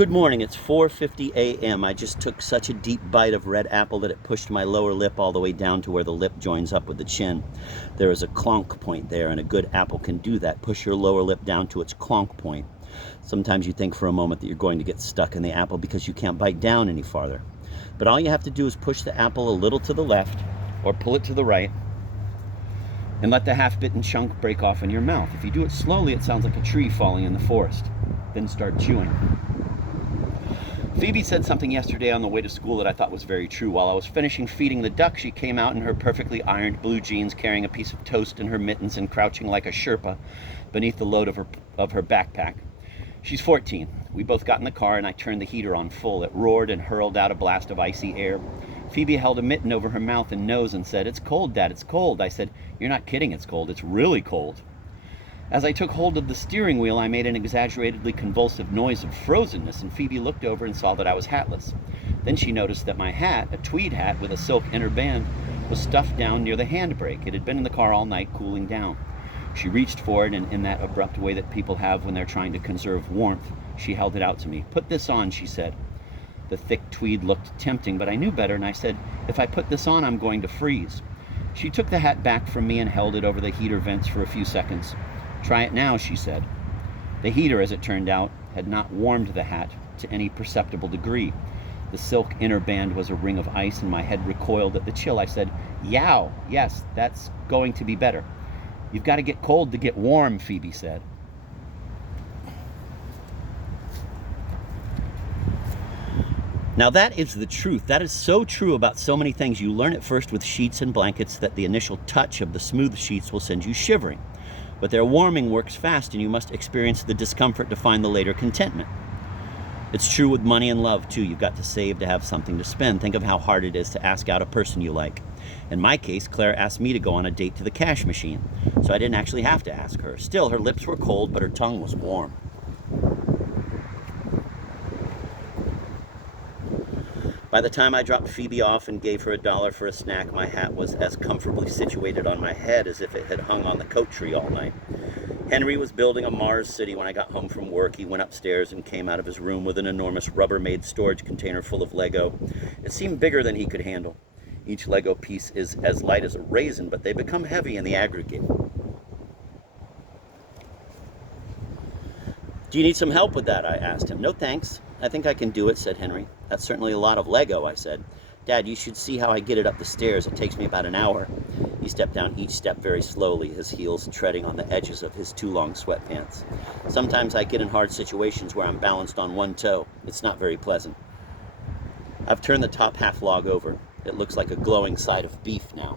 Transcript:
Good morning, it's 4:50 a.m. I just took such a deep bite of red apple that it pushed my lower lip all the way down to where the lip joins up with the chin. There is a clonk point there, and a good apple can do that. Push your lower lip down to its clonk point. Sometimes you think for a moment that you're going to get stuck in the apple because you can't bite down any farther. But all you have to do is push the apple a little to the left or pull it to the right and let the half-bitten chunk break off in your mouth. If you do it slowly, it sounds like a tree falling in the forest. Then start chewing. Phoebe said something yesterday on the way to school that I thought was very true. While I was finishing feeding the duck, she came out in her perfectly ironed blue jeans, carrying a piece of toast in her mittens and crouching like a Sherpa beneath the load of her backpack. She's 14. We both got in the car and I turned the heater on full. It roared and hurled out a blast of icy air. Phoebe held a mitten over her mouth and nose and said, "It's cold, Dad, it's cold." I said, "You're not kidding, it's cold. It's really cold." As I took hold of the steering wheel, I made an exaggeratedly convulsive noise of frozenness, and Phoebe looked over and saw that I was hatless. Then she noticed that my hat, a tweed hat with a silk inner band, was stuffed down near the handbrake. It had been in the car all night, cooling down. She reached for it, and in that abrupt way that people have when they're trying to conserve warmth, she held it out to me. "Put this on," she said. The thick tweed looked tempting, but I knew better, and I said, "If I put this on, I'm going to freeze." She took the hat back from me and held it over the heater vents for a few seconds. "Try it now," she said. The heater, as it turned out, had not warmed the hat to any perceptible degree. The silk inner band was a ring of ice, and my head recoiled at the chill. I said, "Yow, yes, that's going to be better." "You've got to get cold to get warm," Phoebe said. Now that is the truth. That is so true about so many things. You learn at first with sheets and blankets that the initial touch of the smooth sheets will send you shivering. But their warming works fast, and you must experience the discomfort to find the later contentment. It's true with money and love, too. You've got to save to have something to spend. Think of how hard it is to ask out a person you like. In my case, Claire asked me to go on a date to the cash machine, so I didn't actually have to ask her. Still, her lips were cold, but her tongue was warm. By the time I dropped Phoebe off and gave her $1 for a snack, my hat was as comfortably situated on my head as if it had hung on the coat tree all night. Henry was building a Mars city when I got home from work. He went upstairs and came out of his room with an enormous Rubbermaid storage container full of Lego. It seemed bigger than he could handle. Each Lego piece is as light as a raisin, but they become heavy in the aggregate. "Do you need some help with that?" I asked him. "No, thanks. I think I can do it," said Henry. "That's certainly a lot of Lego," I said. "Dad, you should see how I get it up the stairs. It takes me about an hour." He stepped down each step very slowly, his heels treading on the edges of his too long sweatpants. Sometimes I get in hard situations where I'm balanced on one toe. It's not very pleasant. I've turned the top half log over. It looks like a glowing side of beef now.